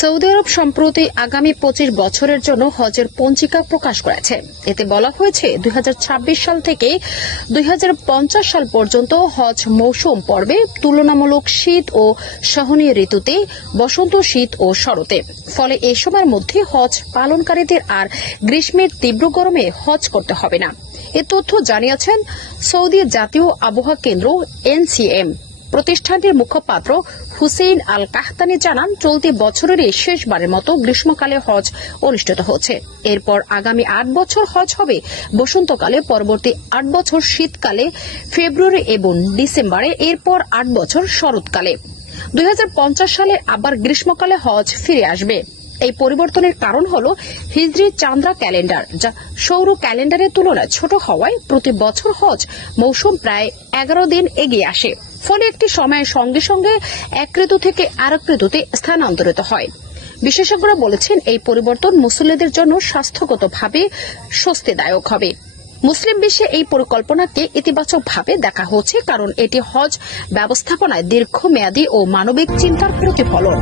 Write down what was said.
Saudi আরব সম্প্রতি আগামী পঁচিশ বছরের জন্য হজের পঞ্জিকা প্রকাশ করেছে। এতে বলা হয়েছে, দুই হাজার ছাব্বিশ সাল থেকে দুই হাজার পঞ্চাশ সাল পর্যন্ত হজ মৌসুম পর্বে তুলনামূলক শীত ও সহনীয় ঋতুতে বসন্ত শীত ও শরতে। ফলে এ সময়ের মধ্যে হজ পালনকারীদের আর গ্রীষ্মের তীব্র গরমে হজ করতে হবে না। এ তথ্য জানিয়েছেন সৌদি জাতীয় আবহাওয়া কেন্দ্র এনসিএম। প্রতিষ্ঠানটির মুখপাত্র হুসেইন আল কাহতানি জানান, চলতি বছরেরই শেষবারের মতো গ্রীষ্মকালে হজ অনুষ্ঠিত হচ্ছে। এরপর আগামী আট বছর হজ হবে। বসন্তকালে পরবর্তী আট বছর শীতকালে, ফেব্রুয়ারি এবং ডিসেম্বরে, এরপর আট বছর শরৎকালে। দুই হাজার পঞ্চাশ সালে আবার গ্রীষ্মকালে হজ ফিরে আসবে। এই পরিবর্তনের কারণ হল হিজরি চান্দ্রা ক্যালেন্ডার, যা সৌর ক্যালেন্ডারের তুলনায় ছোট হওয়ায় প্রতি বছর হজ মৌসুম প্রায় এগারো দিন এগিয়ে আসে। ফলে একটি সময়ের সঙ্গে সঙ্গে এক ঋতু থেকে আরেক ঋতুতে স্থানান্তরিত হয়। বিশেষজ্ঞরা বলেছেন এই পরিবর্তন মুসল্লিদের জন্য স্বাস্থ্যগতভাবে স্বস্তিদায়ক হবে। মুসলিম বিশ্বে এই পরিকল্পনাকে ইতিবাচকভাবে দেখা হচ্ছে, কারণ এটি হজ ব্যবস্থাপনায় দীর্ঘমেয়াদী ও মানবিক চিন্তার প্রতিফলন।